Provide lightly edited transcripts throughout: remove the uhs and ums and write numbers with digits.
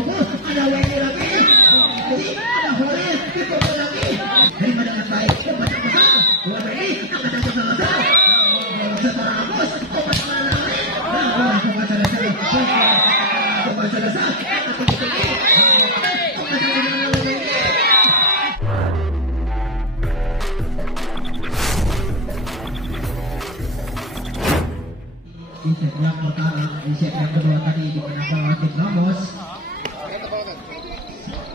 pukul, ada Wendy lagi, ada Horis, dipukul lagi, terima dengan baik, pembaca besar, Wendy, angkat yang selesai, setelah Agus, pembaca lain, pembaca dasar, di set yang pertama, di set yang kedua tadi dimenangkan tim Ramos.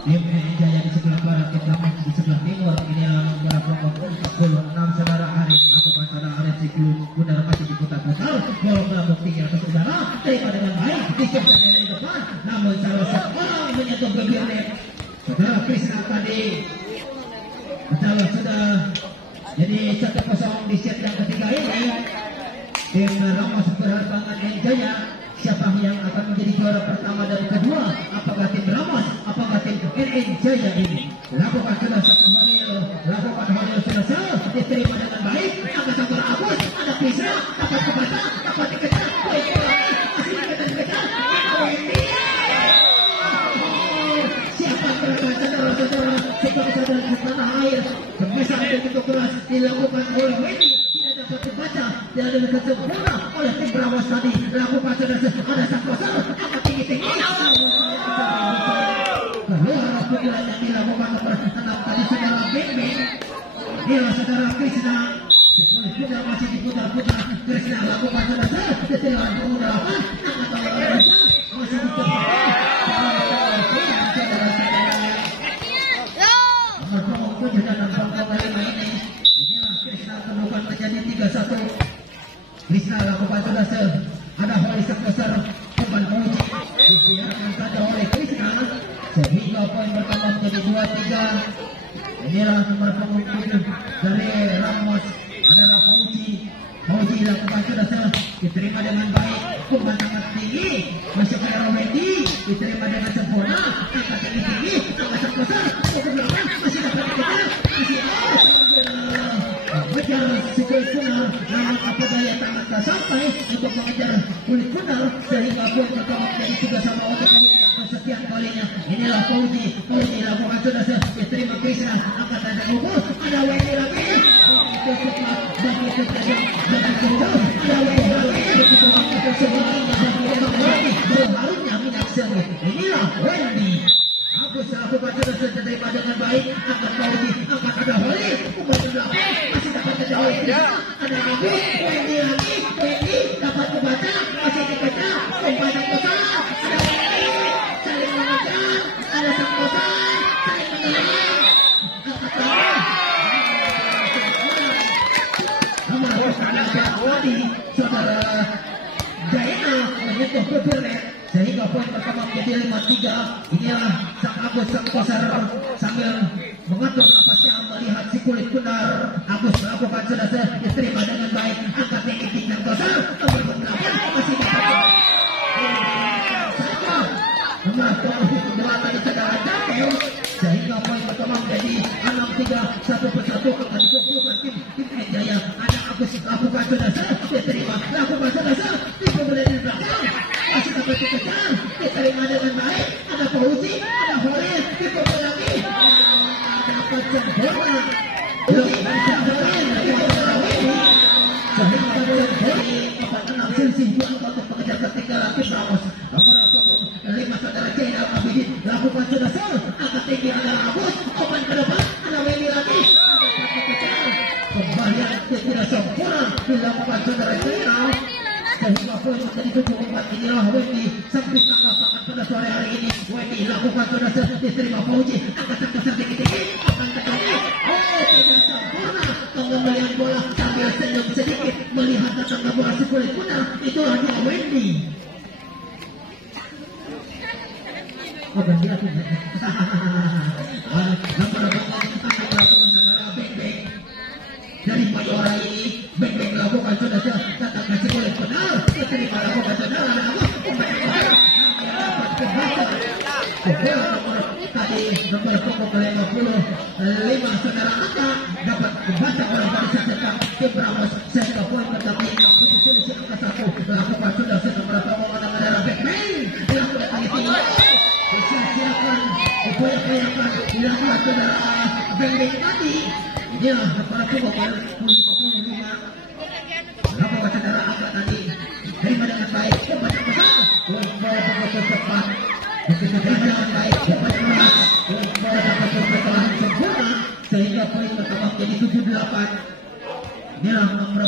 Tim Jaya di sebelah barat, tim Ramos di sebelah timur. Ini adalah nomor kelompok 10-6 saudara Arif. Aku saudara Arif Siklus benar masih diputar-putar. Bola melambung tinggi atas udara, terima dengan baik. Diciptakan dari depan, namun salah satu orang menyentuh bibir net. Saudara Krisna tadi betul sudah jadi 1-0 di set yang ketiga ini. Tim Ramos berhadapan dengan Jaya. Siapa yang akan menjadi juara pertama dan kedua? Apakah tim Ramos? Apakah tim NN Jaya ini? Lakukan sudah satu Halil, lakukan Halil selesai, diterima dengan baik. Angkat satu Agus, ada Krisna, dapat kebaca, dapat dikejar, masih dikejar. Siapa berkata saudara-saudara seperti saudara di tanah air? Kebiasaan begitu keras dilakukan oleh Wendy. Dapat dibaca dan ada sempurna oleh tim Ramos tadi. Lakukan sudah ada sang pasar angkat tinggi-tinggi. Keluar pukulan yang dilakukan nomor 6 tadi saudara Beng-Beng. Inilah saudara Krisna. Sudah masih diputar-putar. Krisna lakukan sudah diterima pemuda 8. Angkat oleh masih diputar. Nomor 7 dan nomor 5 ini. Krisna temukan menjadi 3-1. Krisna lakukan sudah ada Horis besar umpan Fauji dibiarkan saja oleh Krisna sehingga poin pertama menjadi 2-3. Inilah nomor punggung dari Ramos adalah Fauji lakukan sudah diterima dengan baik, umpan sangat tinggi masuk ke arah Wendy, diterima dengan sempurna, angkat tinggi, angkat besar, masih dapat dikejar, masih mengejar si kulit kunar. Namun apa daya tangan tak sampai untuk mengejar kulit kunar sehingga poin pertama menjadi 3-1 untuk poin yang kesekian kalinya. Inilah Fauji lakukan sudah diterima Krisna, angkat ada ukur, ada Wendy lagi, bagi kejadian ada Wendy lagi, berharumnya minyak seni. Inilah Wendy. Agus lakukan sudah diterima dengan baik, angkat Fauji, angkat ada Horis, umpan belakang masih dapat terjauh. Ada Agus, Wendy lagi, Wendy dapat membaca, masih dikejar, umpan yang besar, ada Wendy, saling mengejar, ada sang besar, saling menyerang, angkat bawah. Nomor 2 tadi, saudara Jaina menyentuh bibir net sehingga poin pertama menjadi 5-3. Inilah sang Agus sang besar sambil mengatur napasnya melihat si kulit kunar. Agus melakukan sudah diterima dengan baik, angkat tinggi dan besar nomor 8 masih dapat saja nomor 2 tadi saudara Jamil sehingga poin pertama menjadi 6-3. Satu persatu akan dikumpulkan tim Jaya. Ada Agus lakukan sudah diterima, lakukan sudah dikumpulkan di belakang masih dapat dikejar, diterima dengan baik. Ada Fauji, ada Horis, dikumpul lagi, dapat sempurna. Sehingga boleh dari 4-6 selisih 2 untuk mengejar ketinggalan tim Ramos. Nomor 5 saudara Jaina Abidin lakukan sudah angkat tinggi ada Agus, umpan ke depan ada Wendy lagi, dapat dikejar. Kembalian tidak sempurna dilakukan saudara Jaina sehingga poin menjadi 7-4. Inilah Wendy sampai lapangan pada sore hari ini. Wendy lakukan sudah diterima Fauji, angkat besar tinggi-tinggi, akan terjadi. Tidak sempurna pengembalian bola sambil senyum sedikit melihat datangnya bola si kulit kunar. Itulah dia Wendy. Oh ganti aku. Dari Mayora ini Beng-Beng lakukan sudah datang kasih kulit kunar, diterima lakukan sudah ada apa? Nomor tadi nomor pokok 55 saudara Angka dapat membaca oleh barisan depan tim Ramos sehingga poin tetapi mampu selisih angka 1 lakukan sudah nomor pokok adalah Beng-Beng dilakukan tinggi Koyak-koyakan dilakukan saudara Beng-Beng tadi. Inilah para pemain 25. Lakukan saudara angkat tadi. Terima dengan baik. Kepada besar. Begitu cepat. Begitu dengan baik. Kepada keras. Kesalahan sempurna. Sehingga poin pertama menjadi 78. Inilah nomor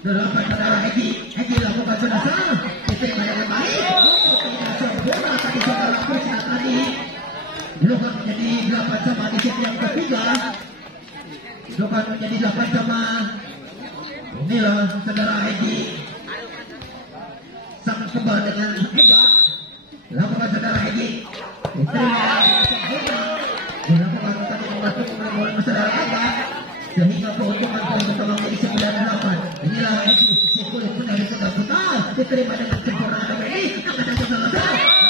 8 saudara Egi. Egi lakukan saudara. Diterima dengan baik. Tidak sempurna tadi saudara Krisna tadi. Lukan menjadi 8 sama di set yang ketiga. Lukan menjadi 8 sama. Inilah saudara Egi. Sangat kebal dengan Ega. Lakukan saudara Egi. Diterima sempurna. Dilakukan tadi oleh saudara Ega. Sehingga keuntungan poin pertama menjadi 98. Inilah Egi. Kulit benar putar. Diterima dengan sempurna oleh Egi. Akan ada selesai.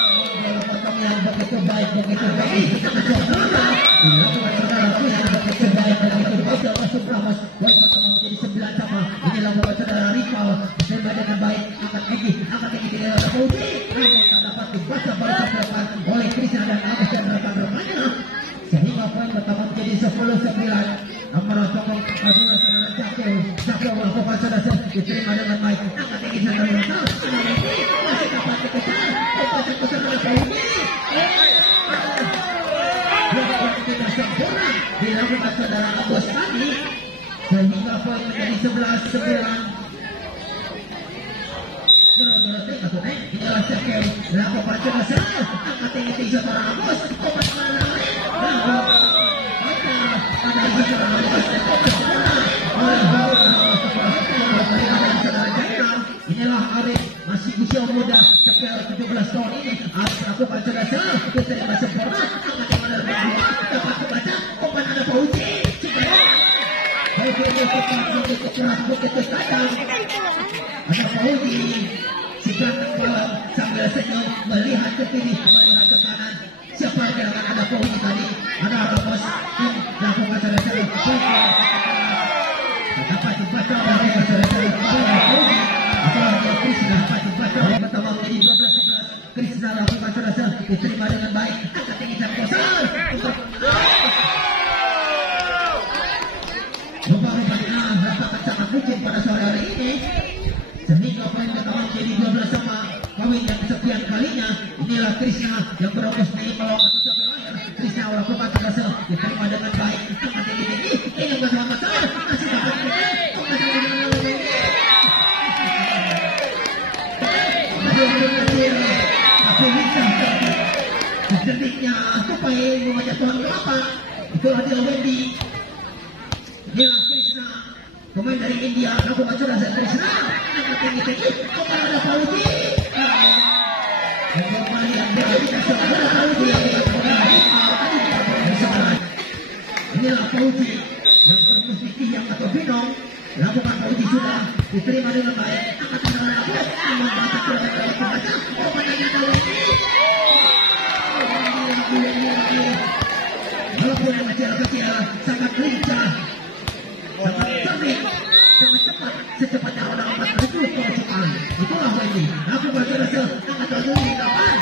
Yang begitu baik, begitu baik, sempurna. Dilakukan saudara yang begitu baik, begitu baik. Masuk Ramos. Poin pertama menjadi 9 sama. Inilah lakukan saudara Ripal. Diterima dengan baik. Akan Egi tidak ada puji. Namun dapat dibaca pada depan oleh Krisna dan Agus dan rekan-rekannya. Sehingga poin pertama menjadi 10-9. Nomor sokong adalah saudara Jakil melakukan saudara diterima dengan baik. Angkat tinggi saudara masih dapat dikejar. Lepasan ke saudara Pauji. Tidak sempurna dilakukan saudara Agus tadi. Sehingga poin menjadi 11-9. Inilah Jakil melakukan saudara angkat tinggi saudara Agus. Inilah Arif masih usia muda sekitar 17 tahun ini. Arif melakukan saudara diterima sempurna. Angkat yang ada berdua dapat dibaca. Umpan ada Pauji. Begitu keras, begitu tajam. Ada Pauji sedang tenggelam sambil senyum melihat ke kiri, melihat ke kanan. Siapa yang akan ada Pauji tadi? Ada Ramos yang melakukan saudara dapat dibaca oleh saudara Pauji. Krisna dapat dibaca oleh pertama menjadi 12-11. Krisna lakukan saudara diterima dengan baik. Angkat tinggi dan besar. Rupa-rupanya dapat sangat mungkin pada sore hari ini. Sehingga poin pertama menjadi 12 sama. Kawin yang sekian kalinya. Inilah Krisna yang berobos di melong atau sampai layar. Krisna melakukan saudara diterima dengan baik. Angkat tinggi. Ini bersama besar. Masih dapat sediknya supaya mengajak Tuhan kelapa. Itulah dia Wendy. Inilah Krisna pemain dari India. Lakukan saudara Krisna angkat tinggi. Kembali ada Pauji. Kembali ada Pauji. Inilah Pauji yang bermusik yang atau binong. Lakukan Pauji sudah diterima dengan baik. Angkat saudara Agus. Membaca saudara baca. Omongannya Pauji. Walaupun yang kecil-kecil sangat lincah, sangat cerdik, sangat cepat, secepatnya orang amat itu kecepatan. Itulah Wendy. Aku bercerita sangat terjadi kawan.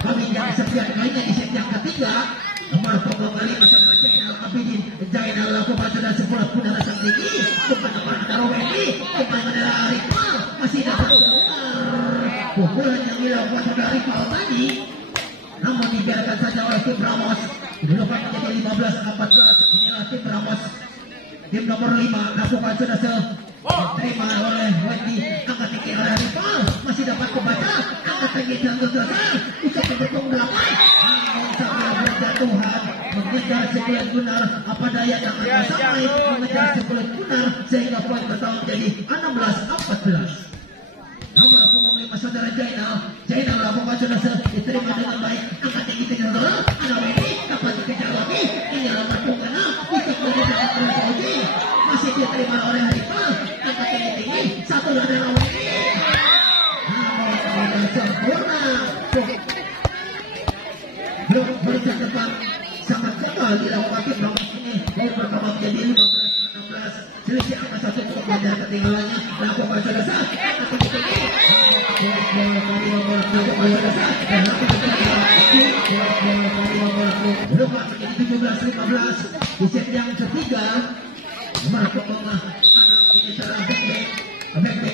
Kami yang sekian kalinya di set yang ketiga. Nomor punggung kali masalah Jainal Abidin. Jainal lakukan saudara sebuah kuda rasa tinggi. Bukan nomor antara Wendy, bukan adalah Ripal. Masih dapat pukulan yang dilakukan saudara Ripal tadi, namun dibiarkan saja oleh tim Ramos. Dilakukan menjadi 15-14. Inilah tim Ramos. Tim nomor 5 lakukan saudara diterima oleh Wendy. Angkat tinggi oleh Ripal. Masih dapat kebaca. Angkat tinggi dan selesai. Ucap mendukung 8. Namun sambil berjatuhan mengejar sebulan benar. Apa daya yang akan sampai mengejar sebulan benar. Sehingga poin pertama menjadi 16-14. Nomor punggung 5 saudara Jainal. Jainal lakukan saudara diterima dengan baik. Angkat tinggi kejar saudara. Ada Wendy dapat dikejar lagi. Ini nomor punggung 6. Untuk mengejar oleh Pauji. Masih diterima oleh Ripal. Angkat tinggi. Satu adalah Wendy. Namun tidak sempurna. Blok bercakapan sangat ketal dilakukan tim Ramos ini. Poin pertama menjadi 15-16. Selisih angka 1 untuk belajar ketinggalannya. Lakukan saudara. Angkat tinggi. Berubah menjadi 17-15 di set yang ketiga. Marco Omah anak ini serang back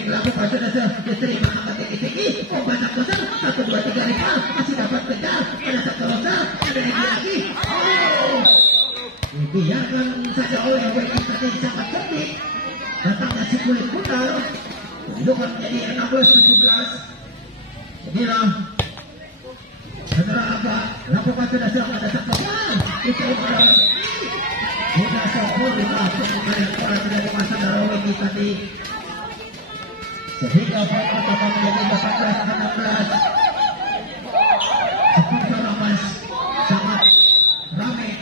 lakukan sudah diterima angkat tinggi banyak besar 1 2 3 rival masih dapat kejar ada satu loser ada lagi dibiarkan saja oleh Weki tadi sangat cerdik datangnya si kulit putar berubah menjadi 16-17. Inilah saudara agak lakukan sudah siap ada satu loser diterima sudah sokor langsung melihat orang sudah dipasang dari Weki tadi sehingga poin pertama menjadi 18-16. Seputar Ramas sangat ramai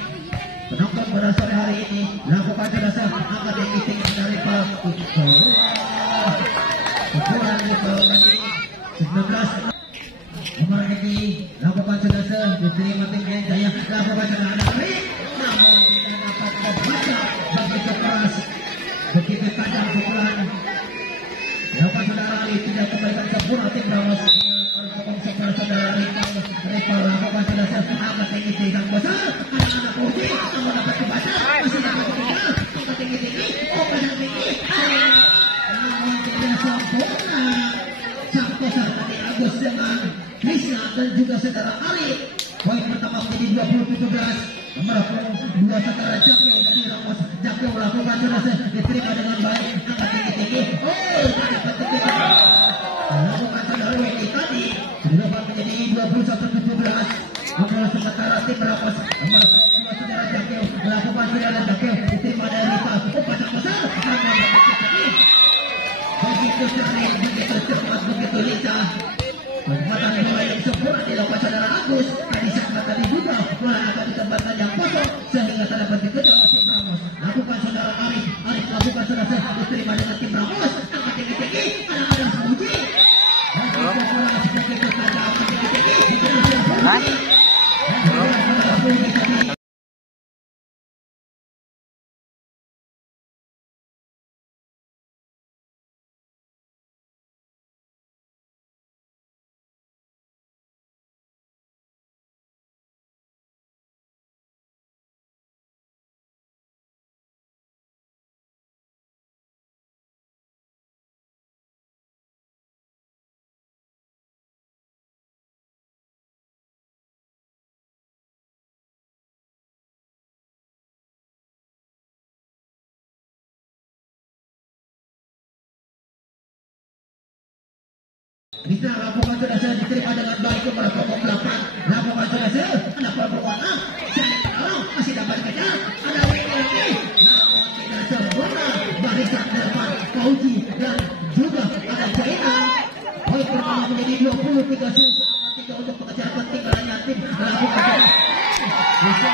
penonton pada sore hari ini lakukan jelasan angkat yang tinggi dari Pak ukuran level tadi 19 nomor ini lakukan jelasan diterima tim Jaya lakukan jelasan dari namun tidak dapat membaca begitu keras begitu tajam pukulan. Lakukan saudara Ali tidak kembalikan sempurna tim Ramos lakukan saudara Rival lakukan saudara angkat tinggi sang besar anak-anak Uji namun dapat dibaca masih dapat dibaca angkat tinggi operan tinggi namun tidak sempurna sang besar tadi Agus dengan Krishna dan juga saudara Ali. Poin pertama menjadi 20-17 nomor 2 saudara Jakil dari Ramos. Jakil melakukan saudara diterima dengan baik angkat tinggi dapat diterima lakukan saudara Weki tadi sudah menjadi 21-17 nomor sementara tim Ramos nomor 2 saudara Jakil melakukan saudara Jakil diterima dari Rival banyak besar namun dapat diterima begitu sering begitu cepat begitu lincah tempatan bola yang sempurna dilakukan saudara Agus tadi sangat tadi juga bola akan ditempatkan yang kosong sehingga tak dapat dikejar oleh tim Ramos. Lakukan saudara Arif lakukan saudara diterima dengan tim Ramos angkat tinggi anak-anak Uji bisa lakukan sudah diterima dengan baik kepada pokok 8 lakukan sudah anak perempuan masih dapat kejar ada lagi namun tidak sempurna barisan depan Pauji dan juga ada Jaina. Poin pertama menjadi 23 3 untuk pengejar penting lainnya tim lakukan bisa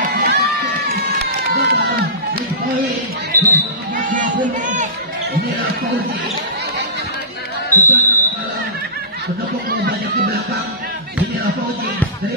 di poin 20 inilah Pauji jika pendukung banyak di belakang inilah Fauji dari